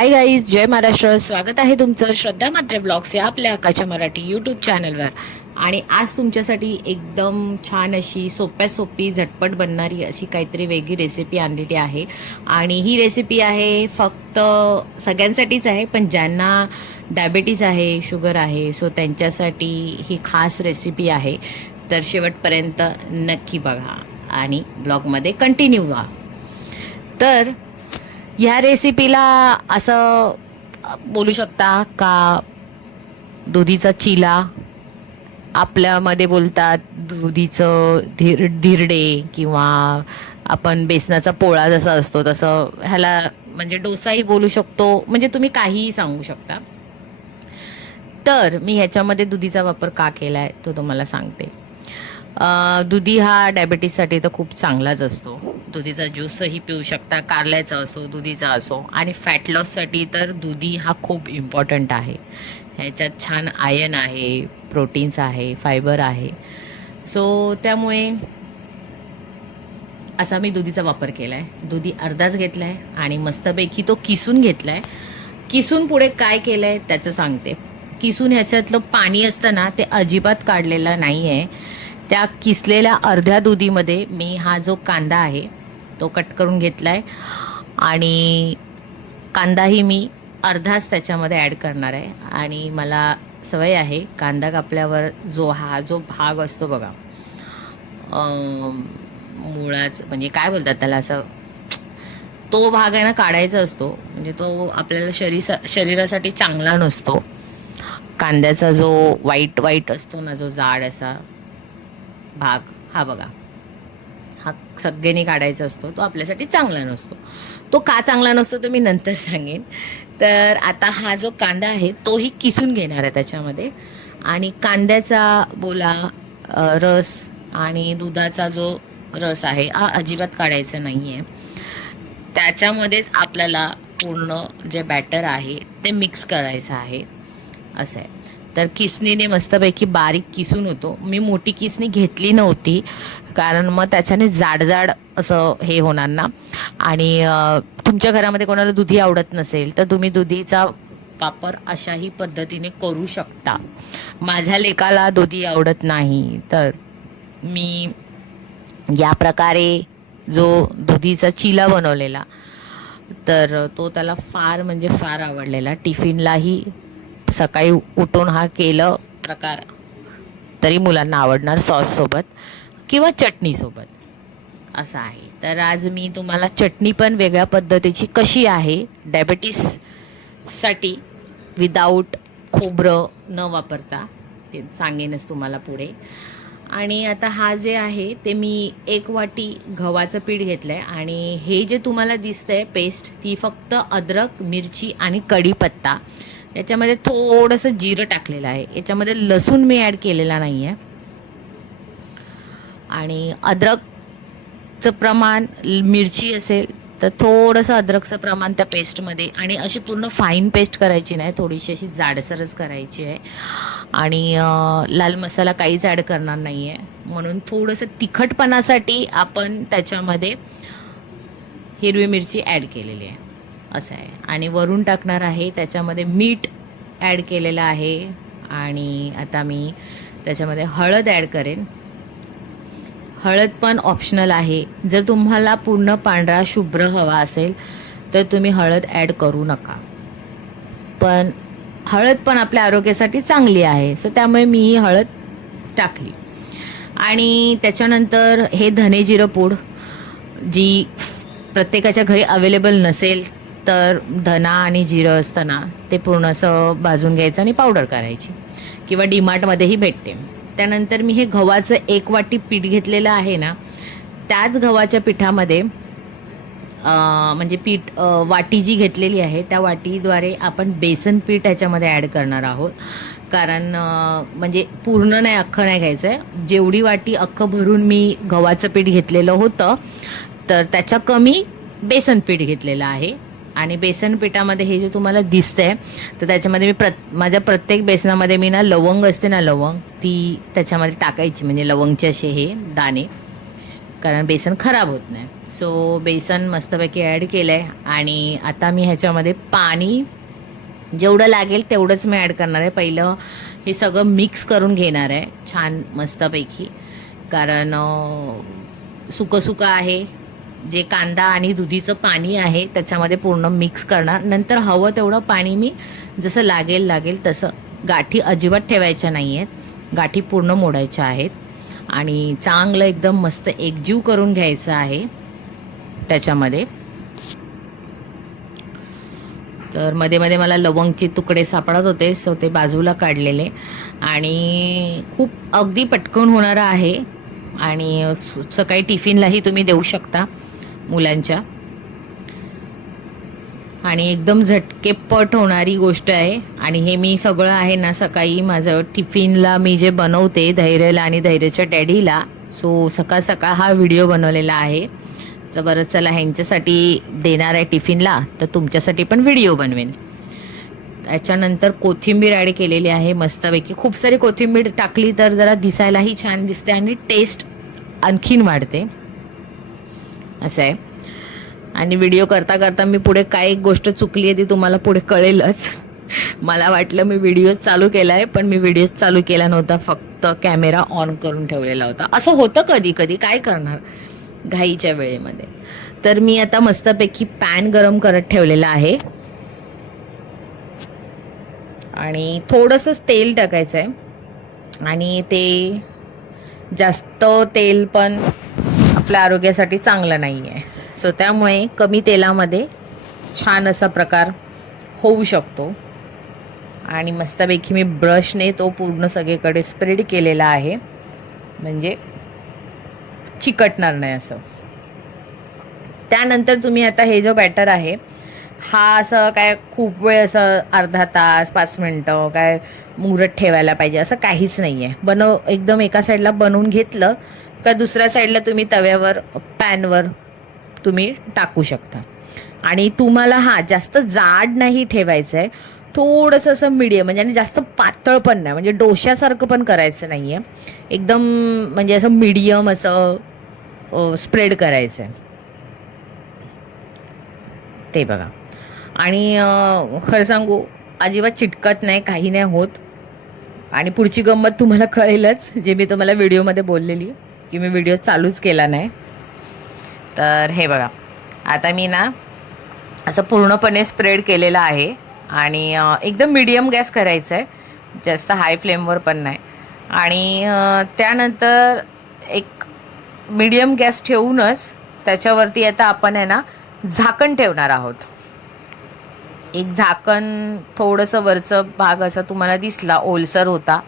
Hi guys, जय महाराष्ट्र. स्वागत आहे तुमचं श्रद्धा म्हात्रे ब्लॉग्स या आपल्या हक्काच्या मराठी यूट्यूब चॅनलवर. आणि आज तुमच्यासाठी एकदम छान अशी सोप्या सोपी झटपट बनणारी अशी काहीतरी वेगळी रेसिपी आणलेली आहे. आणि ही रेसिपी आहे फक्त सगळ्यांसाठीच आहे, पण ज्यांना डायबिटीज आहे, शुगर आहे, सो त्यांच्यासाठी ही खास रेसिपी आहे. तर शेवटपर्यंत नक्की बघा आणि ब्लॉगमध्ये कंटिन्यू व्हा. तर ह्या रेसिपीला असं बोलू शकता का, दुधीचा चिला, आपल्यामध्ये बोलतात दुधीचं धिरडे, किंवा आपण बेसनाचा पोळा जसा असतो तसं ह्याला म्हणजे डोसाही बोलू शकतो. म्हणजे तुम्ही काहीही सांगू शकता. तर मी ह्याच्यामध्ये दुधीचा वापर का केला आहे तो तुम्हाला सांगते. दुधी हा डायबिटीजसाठी तर खूप चांगलाच असतो. दुधीचा ज्यूसही पिऊ शकता, कारल्याचा असो, दुधीचा असो. आणि फॅट लॉससाठी तर दुधी हा खूप इम्पॉर्टंट आहे. ह्याच्यात छान आयर्न आहे, प्रोटीन्स आहे, फायबर आहे. सो त्यामुळे असा मी दुधीचा वापर केला आहे. दुधी अर्धाच घेतला आहे आणि मस्तपैकी तो किसून घेतला आहे. किसून पुढे काय केलं आहे त्याचं सांगते. किसून ह्याच्यातलं पाणी असतं ना, ते अजिबात काढलेलं नाही आहे. त्या किसलेल्या अर्ध्या दुधीमध्ये मी हा जो कांदा आहे तो कट करून घेतला आहे. आणि कांदाही मी अर्धाच त्याच्यामध्ये ॲड करणार आहे. आणि मला सवय आहे कांदा कापल्यावर जो भाग असतो बघा, मुळाच म्हणजे काय बोलतात त्याला, असं तो भाग आहे ना काढायचा असतो. म्हणजे तो आपल्याला शरीरासाठी चांगला नसतो. कांद्याचा जो वाईट वाईट असतो ना, जो जाड असा भाग, हा बघा, हा सगळ्यांनी काढायचा असतो. तो आपल्यासाठी चांगला नसतो. तो का चांगला नसतो तो मी नंतर सांगेन. तर आता हा जो कांदा आहे तोही किसून घेणार आहे त्याच्यामध्ये. आणि कांद्याचा बोला रस आणि दुधाचा जो रस आहे हा अजिबात काढायचा नाही आहे. त्याच्यामध्येच आपल्याला पूर्ण जे बॅटर आहे ते मिक्स करायचं आहे, असं आहे. तर किसणीने मस्तपैकी बारीक किसून होतो. मी मोठी किसणी घेतली नव्हती, कारण मग त्याच्याने जाड जाड असं हे होणार ना. आणि तुमच्या घरामध्ये कोणाला दुधी आवडत नसेल तर तुम्ही दुधीचा वापर अशाही पद्धतीने करू शकता. माझ्या लेकाला दुधी आवडत नाही, तर मी या प्रकारे जो दुधीचा चिला बनवलेला, तर तो त्याला फार म्हणजे फार आवडलेला. टिफिनलाही सकाळी उठून हा केलं प्रकार तरी मुलांना आवडणार, सॉससोबत किंवा चटणीसोबत, असं आहे. तर आज मी तुम्हाला चटणी पण वेगळ्या पद्धतीची कशी आहे डायबिटीससाठी विदाऊट खोबरं न वापरता ते सांगेनच तुम्हाला पुढे. आणि आता हा जे आहे ते मी 1 वाटी गव्हाचं पीठ घेतलं आहे. आणि हे जे तुम्हाला दिसतंय पेस्ट, ती फक्त अद्रक, मिरची आणि कढीपत्ता, याच्यामध्ये थोडंसं जिरं टाकलेलं आहे. याच्यामध्ये लसूण मी ॲड केलेला नाही आहे. आणि अद्रकचं प्रमाण, मिरची असेल तर थोडंसं अद्रकचं प्रमाण त्या पेस्टमध्ये. आणि अशी पूर्ण फाईन पेस्ट करायची नाही, थोडीशी अशी जाडसरच करायची आहे. आणि लाल मसाला काहीच ॲड करणार नाही आहे, म्हणून थोडंसं तिखटपणासाठी आपण त्याच्यामध्ये हिरवी मिरची ॲड केलेली आहे, असं आहे. आणि वरून टाकणार आहे त्याच्यामध्ये मीठ ॲड केलेलं आहे. आणि आता मी त्याच्यामध्ये हळद ॲड करेन. हळद पण ऑप्शनल आहे. जर तुम्हाला पूर्ण पांढरा शुभ्र हवा असेल तर तुम्ही हळद ॲड करू नका, पण हळद पण आपल्या आरोग्यासाठी चांगली आहे, सो त्यामुळे मी ही हळद टाकली. आणि त्याच्यानंतर हे धने जिरं पूड, जी प्रत्येकाच्या घरी अवेलेबल नसेल तर धना आणि जिरं असतं ना, ते पूर्ण असं भाजून घ्यायचं आणि पावडर करायची, किंवा डीमार्टमध्येही भेटते. त्यानंतर मी हे गव्हाचं 1 वाटी पीठ घेतलेलं आहे ना, त्याच गव्हाच्या पिठामध्ये म्हणजे पीठ वाटी जी घेतलेली आहे त्या वाटीद्वारे आपण बेसन पीठ ह्याच्यामध्ये ॲड करणार आहोत. कारण म्हणजे पूर्ण नाही, अख्खं नाही घ्यायचं आहे. जेवढी वाटी अख्खं भरून मी गव्हाचं पीठ घेतलेलं होतं तर त्याच्या कमी बेसन पीठ घेतलेलं आहे. आणि बेसन पिठामध्ये हे जे तुम्हाला दिसतंय तर त्याच्यामध्ये मी माझ्या प्रत्येक बेसनामध्ये मी ना लवंग असते ना, लवंग ती त्याच्यामध्ये टाकायची, म्हणजे लवंगचे असे हे दाणे, कारण बेसन खराब होत नाही. सो बेसन मस्तपैकी ॲड केलं आहे आणि आता मी ह्याच्यामध्ये पाणी जेवढं लागेल तेवढंच मी ॲड करणार आहे. पहिलं हे सगळं मिक्स करून घेणार आहे छान मस्तपैकी, कारण सुकं सुकं आहे. जे कांदा आणि दुधीचं पाणी आहे त्याच्यामध्ये पूर्ण मिक्स करणार. नंतर हवं तेवढं पाणी मी जसं लागेल तसं. गाठी अजिबात ठेवायच्या नाही आहेत, गाठी पूर्ण मोडायच्या आहेत आणि चांगलं एकदम मस्त एकजीव करून घ्यायचं आहे त्याच्यामध्ये. तर मध्ये मध्ये मला लवंगचे तुकडे सापडत होते, सो ते बाजूला काढलेले. आणि खूप अगदी पटकन होणारं आहे आणि सकाळी टिफिनलाही तुम्ही देऊ शकता मुलांच्या. आणि एकदम झटकेपट होणारी गोष्ट आहे. आणि हे मी सगळं आहे ना सकाळी माझं टिफिनला मी जे बनवते धैर्यला आणि धैर्यच्या डॅडीला, सो सकाळ सकाळ हा व्हिडिओ बनवलेला आहे. तर बरं चला, ह्यांच्यासाठी देणार आहे टिफिनला तर तुमच्यासाठी पण व्हिडिओ बनवेन. त्याच्यानंतर कोथिंबीर ॲड केलेली आहे मस्तपैकी. खूप सारी कोथिंबीर टाकली तर जरा दिसायलाही छान दिसते आणि टेस्ट आणखीन वाढते, असं आहे. आणि व्हिडिओ करता करता मी पुढे काय एक गोष्ट चुकली आहे ती तुम्हाला पुढे कळेलच. मला वाटलं मी व्हिडिओ चालू केला आहे, पण मी व्हिडिओ चालू केला नव्हता, फक्त कॅमेरा ऑन करून ठेवलेला होता. असं होतं कधी कधी, काय करणार घाईच्या वेळेमध्ये. तर मी आता मस्तपैकी पॅन गरम करत ठेवलेला आहे आणि थोडंसंच तेल टाकायचं आहे. आणि ते जास्त तेल पण आपल्या आरोग्यासाठी चांगलं नाही आहे, सो त्यामुळे कमी तेलामध्ये छान असा प्रकार होऊ शकतो. आणि मस्तपैकी मी ब्रशने तो पूर्ण सगळीकडे स्प्रेड केलेला आहे, म्हणजे चिकटणार नाही असं. त्यानंतर तुम्ही आता हे जो बॅटर आहे हा असं काय खूप वेळ असं अर्धा तास 5 मिनटं काय मुरत ठेवायला पाहिजे असं काहीच नाही आहे. एकदम एका साईडला बनवून घेतलं का दुसऱ्या साईडला तुम्ही तव्यावर पॅनवर तुम्ही टाकू शकता. आणि तुम्हाला जास्त जाड नाही ठेवायचं आहे, थोडंसं असं मीडियम, म्हणजे आणि जास्त पातळ पण नाही, म्हणजे डोश्यासारखं पण करायचं नाही आहे. एकदम म्हणजे असं मीडियम असं स्प्रेड करायचं आहे ते बघा. आणि खरं सांगू अजिबात चिटकत नाही, काही नाही होत. आणि पुढची गंमत तुम्हाला कळेलच, जे मी तुम्हाला व्हिडिओमध्ये बोललेली की मी व्हिडिओ चालूच केला नाही. तर हे बघा, आता मी ना असं पूर्णपणे स्प्रेड केलेलं आहे आणि एकदम मीडियम गॅस करायचा आहे, जास्त हाय फ्लेमवर पण नाही. आणि त्यानंतर एक मीडियम गॅस ठेवूनच त्याच्यावरती आता आपण आहे ना झाकण ठेवणार आहोत. एक झाकण थोडंसं वरचं भाग असा तुम्हाला दिसला ओलसर होता,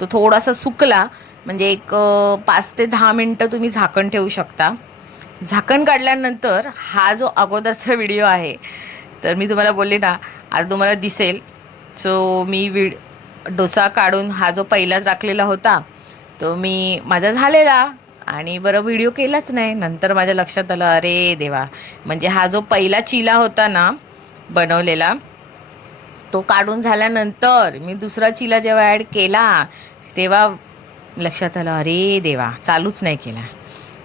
तो थोडासा सुकला म्हणजे एक 5 ते 10 मिनटं तुम्ही झाकण ठेवू शकता. झाकण काढल्यानंतर हा जो अगोदरचा व्हिडिओ आहे तर मी तुम्हाला बोलले ना आज तुम्हाला दिसेल. सो मी डोसा काढून हा जो पहिलाच राखलेला होता तो मी माझा झालेला आणि बरं व्हिडिओ केलाच नाही. नंतर माझ्या लक्षात आलं, अरे देवा, म्हणजे हा जो पहिला चिला होता ना बनवलेला तो काढून झाल्यानंतर मी दुसरा चिला जेव्हा ॲड केला तेव्हा लक्षात आलं, अरे देवा, चालूच नाही केला.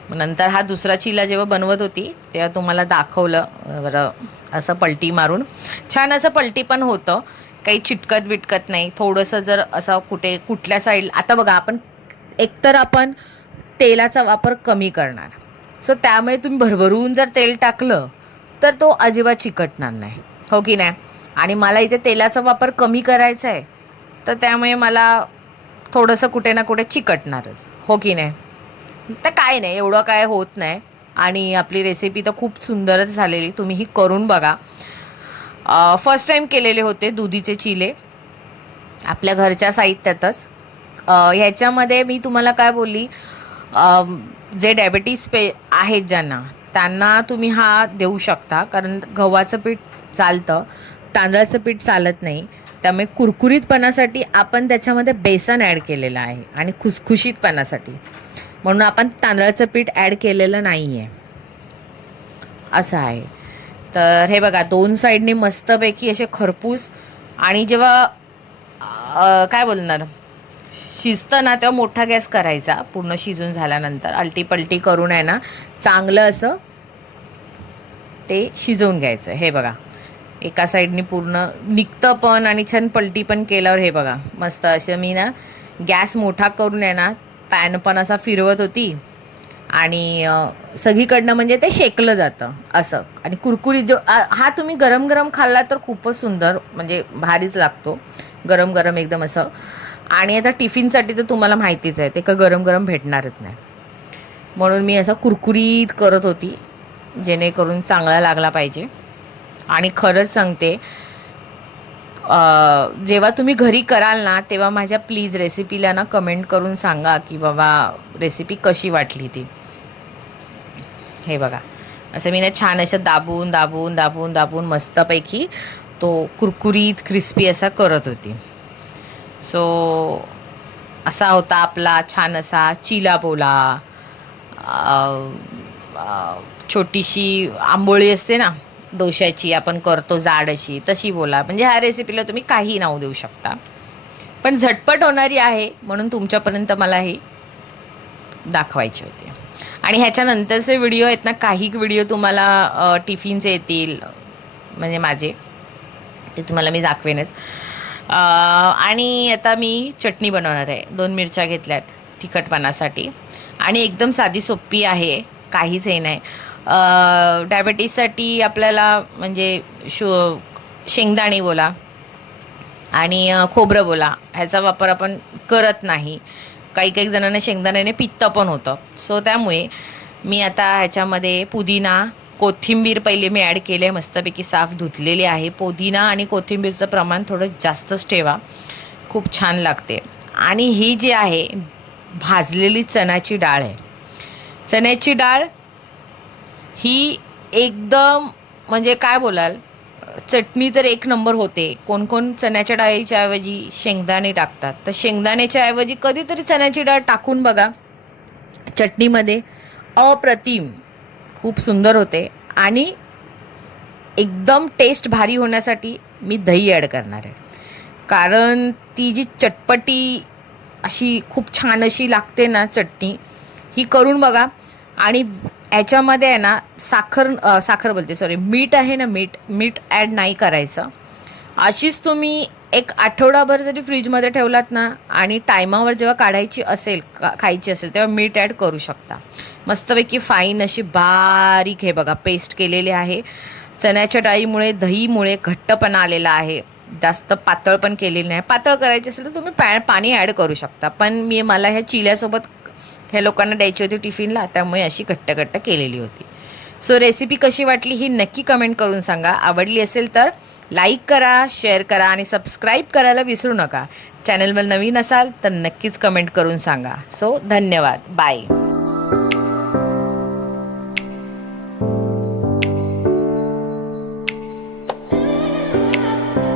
नंतर हा दुसरा चिला जेव्हा बनवत होती तेव्हा तुम्हाला दाखवलं बरं असं पलटी मारून. छान असं पलटी पण होतं, काही चिटकत बिटकत नाही. थोडंसं जर असं कुठल्या साईड, आता बघा आपण एकतर आपण तेलाचा वापर कमी करणार, सो त्यामुळे तुम्ही भरभरून जर तेल टाकलं तर तो अजिबात चिकटणार नाही, हो की नाही. आणि मला इथे तेलाचा वापर कमी करायचा आहे तर त्यामुळे मला थोडंसं कुठे ना कुठे चिकटणारच, हो की नाही. तर काय नाही, एवढं काय होत नाही. आणि आपली रेसिपी तर खूप सुंदरच झालेली, तुम्ही ही करून बघा. फर्स्ट टाईम केलेले होते दुधीचे चिले आपल्या घरच्या साहित्यातच. ह्याच्यामध्ये मी तुम्हाला काय बोलली, जे डायबिटीस आहेत ज्यांना, त्यांना तुम्ही हा देऊ शकता, कारण गव्हाचं पीठ चालतं, तांदळाचं पीठ चालत नाही. त्यामुळे कुरकुरीतपणासाठी आपण त्याच्यामध्ये बेसन ॲड केलेलं आहे आणि खुसखुशीतपणासाठी म्हणून आपण तांदळाचं पीठ ॲड केलेलं नाही आहे, असं आहे. तर हे बघा, 2 साईडने मस्तपैकी असे खरपूस. आणि जेव्हा काय बोलणार शिजतं ना तेव्हा मोठा गॅस करायचा, पूर्ण शिजून झाल्यानंतर आलटी पलटी करून आहे ना चांगलं असं ते शिजवून घ्यायचं. हे बघा, एका साईडनी पूर्ण निघतं पण आणि छान पलटी पण केल्यावर हे बघा मस्त असं मी ना गॅस मोठा करून आहे ना पॅन पण असा फिरवत होती आणि सगळीकडनं म्हणजे ते शेकलं जातं असं. आणि कुरकुरीत जो हा तुम्ही गरम गरम खाल्ला तर खूपच सुंदर, म्हणजे भारीच लागतो गरम गरम एकदम असं. आणि आता टिफिनसाठी तर तुम्हाला माहितीच आहे ते का गरम गरम भेटणारच नाही, म्हणून मी असं कुरकुरीत करत होती जेणेकरून चांगला लागला पाहिजे. आणि खरंच सांगते, जेव्हा तुम्ही घरी कराल ना तेव्हा माझ्या प्लीज रेसिपीला ना कमेंट करून सांगा की बाबा रेसिपी कशी वाटली ती. हे बघा, असं मी ना छान असं दाबून दाबून दाबून दाबून मस्तपैकी तो कुरकुरीत क्रिस्पी असा करत होती. सो असा होता आपला छान असा चिला बोला. छोटीशी आंबोळी असते ना डोश्याची, आपण करतो जाड अशी, तशी बोला. म्हणजे ह्या रेसिपीला तुम्ही काही नाव देऊ शकता, पण झटपट होणारी आहे म्हणून तुमच्यापर्यंत मला हे दाखवायचे होते. आणि ह्याच्यानंतरचे व्हिडिओ आहेत ना, काही व्हिडिओ तुम्हाला टिफिनचे येतील म्हणजे माझे, ते तुम्हाला मी दाखवेनच. आणि आता मी चटणी बनवणार आहे. 2 मिरच्या घेतल्यात तिखटपणासाठी आणि एकदम साधी सोपी आहे, काहीच हे नाही. डायबेटीससाठी आपल्याला म्हणजे शेंगदाणे बोला आणि खोबरं बोला, ह्याचा वापर आपण करत नाही. काही काही जणांना शेंगदाण्याने पित्त पण होतं. सो त्यामुळे मी आता ह्याच्यामध्ये पुदिना, कोथिंबीर पहिले मी ॲड केले, मस्तपैकी साफ धुतलेली आहे. पुदिना आणि कोथिंबीरचं प्रमाण थोडं जास्तच ठेवा, खूप छान लागते. आणि ही जी आहे भाजलेली चण्याची डाळ आहे. चण्याची डाळ ही एकदम म्हणजे काय बोलाल, चटणी तर एक नंबर होते. कोण कोण चण्याच्या डाळीच्या ऐवजी शेंगदाणे टाकतात, तर शेंगदाण्याच्या ऐवजी कधीतरी चण्याची डाळ टाकून बघा चटणीमध्ये, अप्रतिम, खूप सुंदर होते. आणि एकदम टेस्ट भारी होण्यासाठी मी दही ॲड करणार आहे, कारण ती जी चटपटी अशी खूप छान अशी लागते ना चटणी, ही करून बघा. आणि ह्याच्यामध्ये आहे ना साखर बोलते सॉरी, मीठ आहे ना, मीठ ॲड नाही करायचं. अशीच तुम्ही एक आठवडाभर जरी फ्रीजमध्ये ठेवलात ना आणि टायमावर जेव्हा काढायची असेल खायची असेल तेव्हा मीठ ॲड करू शकता. मस्तपैकी फाईन अशी बारीक हे बघा पेस्ट केलेली आहे. चण्याच्या डाळीमुळे दहीमुळे घट्टपणा आलेला आहे, जास्त पातळ पण केलेली नाही. पातळ करायची असेल तर तुम्ही पाणी ॲड करू शकता, पण मला ह्या चिल्यासोबत ह्या लोकांना द्यायची होती टिफिनला, त्यामुळे अशी घट्ट केलेली होती. सो रेसिपी कशी वाटली ही नक्की कमेंट करून सांगा. आवडली असेल तर लाईक करा, शेअर करा आणि सबस्क्राईब करायला विसरू नका. चॅनलवर नवीन असाल तर नक्कीच कमेंट करून सांगा. सो धन्यवाद, बाय.